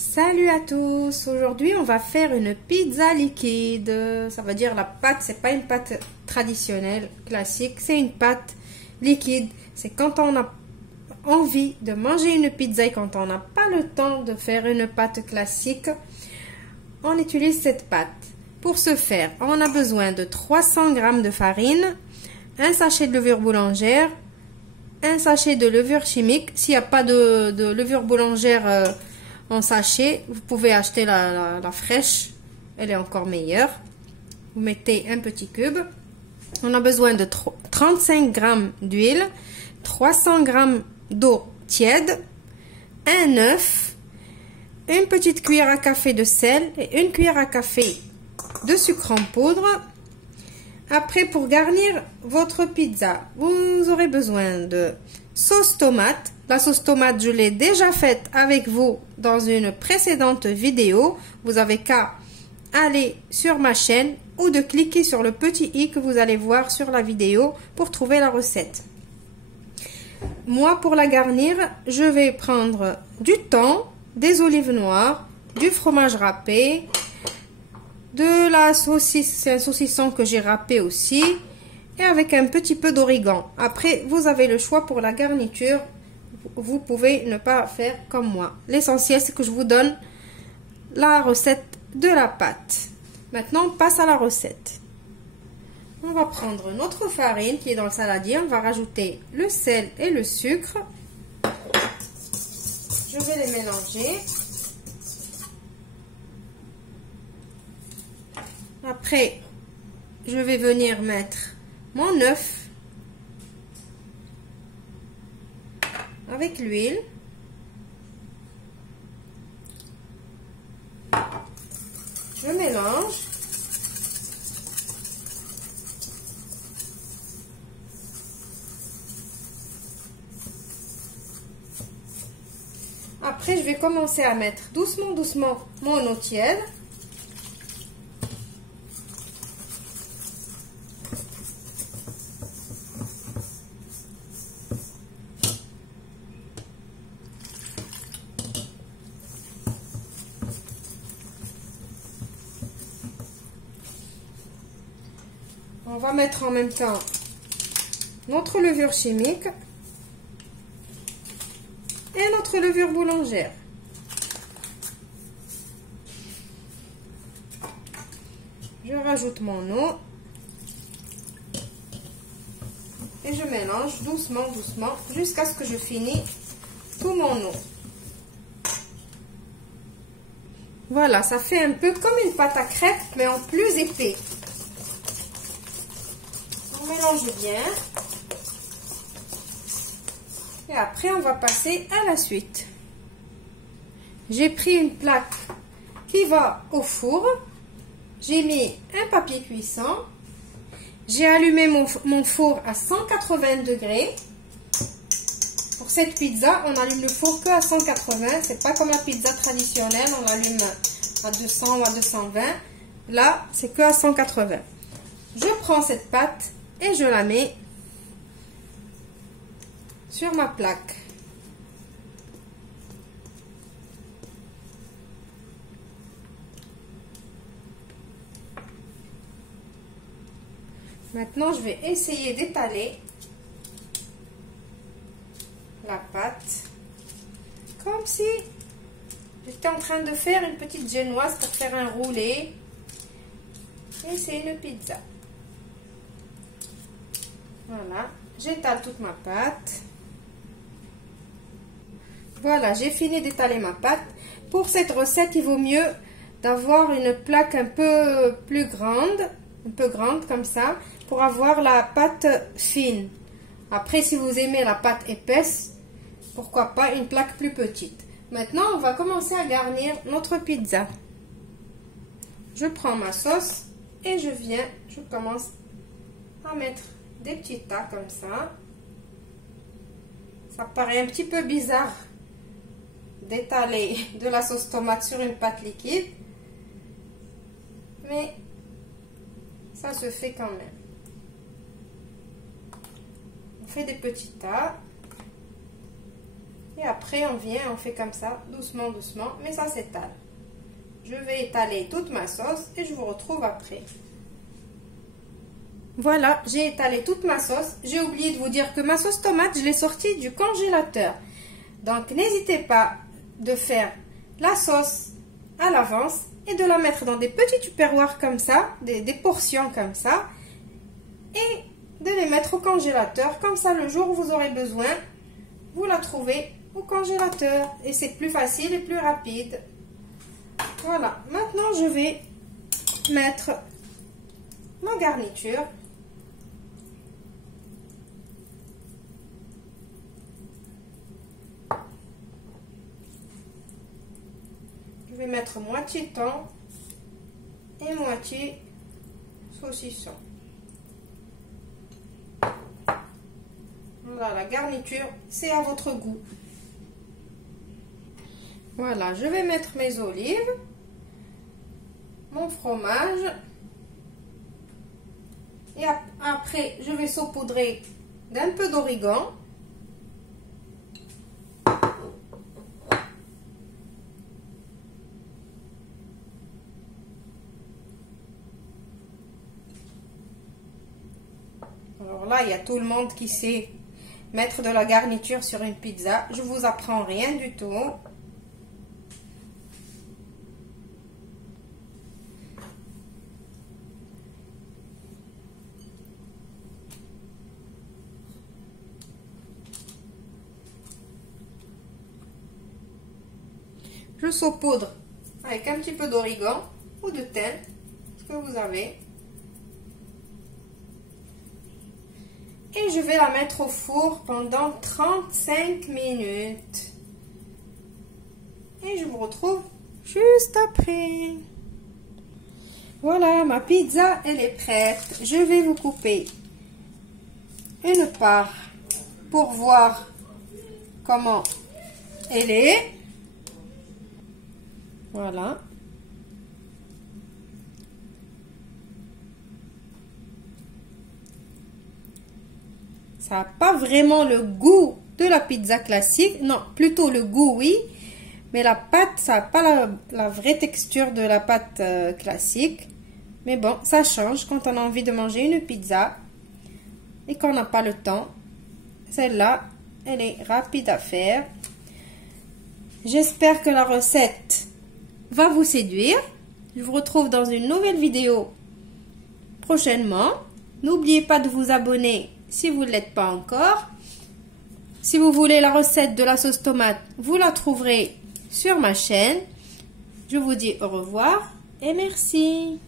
Salut à tous, aujourd'hui on va faire une pizza liquide, ça veut dire la pâte, c'est pas une pâte traditionnelle, classique, c'est une pâte liquide, c'est quand on a envie de manger une pizza et quand on n'a pas le temps de faire une pâte classique, on utilise cette pâte. Pour ce faire, on a besoin de 300 g de farine, un sachet de levure boulangère, un sachet de levure chimique, s'il n'y a pas de levure boulangère en sachet, vous pouvez acheter la fraîche, elle est encore meilleure. Vous mettez un petit cube. On a besoin de 35 g d'huile, 300 g d'eau tiède, un œuf, une petite cuillère à café de sel et une cuillère à café de sucre en poudre. Après, pour garnir votre pizza, vous aurez besoin de sauce tomate. La sauce tomate, je l'ai déjà faite avec vous dans une précédente vidéo. Vous avez qu'à aller sur ma chaîne ou de cliquer sur le petit i que vous allez voir sur la vidéo pour trouver la recette. Moi, pour la garnir, je vais prendre du thon, des olives noires, du fromage râpé, de la saucisse, c'est un saucisson que j'ai râpé aussi, et avec un petit peu d'origan. Après, vous avez le choix pour la garniture. Vous pouvez ne pas faire comme moi. L'essentiel, c'est que je vous donne la recette de la pâte. Maintenant, on passe à la recette. On va prendre notre farine qui est dans le saladier. On va rajouter le sel et le sucre. Je vais les mélanger. Après, je vais venir mettre mon œuf avec l'huile. Je mélange. Après, je vais commencer à mettre doucement mon eau tiède. On va mettre en même temps notre levure chimique et notre levure boulangère. Je rajoute mon eau et je mélange doucement jusqu'à ce que je finis tout mon eau. Voilà, ça fait un peu comme une pâte à crêpes mais en plus épais. On mélange bien. Et après, on va passer à la suite. J'ai pris une plaque qui va au four. J'ai mis un papier cuisson. J'ai allumé mon four à 180 degrés. Pour cette pizza, on allume le four que à 180. C'est pas comme la pizza traditionnelle, on allume à 200 ou à 220. Là, c'est que à 180. Je prends cette pâte et je la mets sur ma plaque. Maintenant, je vais essayer d'étaler la pâte comme si j'étais en train de faire une petite génoise pour faire un roulé. Et c'est une pizza. Voilà, j'étale toute ma pâte. Voilà, j'ai fini d'étaler ma pâte. Pour cette recette, il vaut mieux d'avoir une plaque un peu plus grande, un peu grande comme ça, pour avoir la pâte fine. Après, si vous aimez la pâte épaisse, pourquoi pas une plaque plus petite. Maintenant, on va commencer à garnir notre pizza. Je prends ma sauce et je commence à mettre des petits tas comme ça. Ça paraît un petit peu bizarre d'étaler de la sauce tomate sur une pâte liquide, mais ça se fait quand même. On fait des petits tas Et après, on fait comme ça, doucement, doucement, mais ça s'étale. Je vais étaler toute ma sauce et je vous retrouve après. Voilà, j'ai étalé toute ma sauce. J'ai oublié de vous dire que ma sauce tomate, je l'ai sortie du congélateur. Donc, n'hésitez pas de faire la sauce à l'avance et de la mettre dans des petits tupperwares comme ça, des portions comme ça, et de les mettre au congélateur. Comme ça, le jour où vous aurez besoin, vous la trouvez au congélateur et c'est plus facile et plus rapide. Voilà, maintenant je vais mettre ma garniture. Je vais mettre moitié thon et moitié saucisson. Voilà, la garniture, c'est à votre goût. Voilà, je vais mettre mes olives, mon fromage. Et après, je vais saupoudrer d'un peu d'origan. Alors là, il y a tout le monde qui sait mettre de la garniture sur une pizza. Je vous apprends rien du tout. Je saupoudre avec un petit peu d'origan ou de thym, ce que vous avez. Et je vais la mettre au four pendant 35 minutes. Et je vous retrouve juste après. Voilà, ma pizza, elle est prête. Je vais vous couper une part pour voir comment elle est. Voilà. Ça n'a pas vraiment le goût de la pizza classique. Non, plutôt le goût, oui. Mais la pâte, ça n'a pas la vraie texture de la pâte classique. Mais bon, ça change quand on a envie de manger une pizza et qu'on n'a pas le temps. Celle-là, elle est rapide à faire. J'espère que la recette va vous séduire. Je vous retrouve dans une nouvelle vidéo prochainement. N'oubliez pas de vous abonner si vous ne l'êtes pas encore. Si vous voulez la recette de la sauce tomate, vous la trouverez sur ma chaîne. Je vous dis au revoir et merci.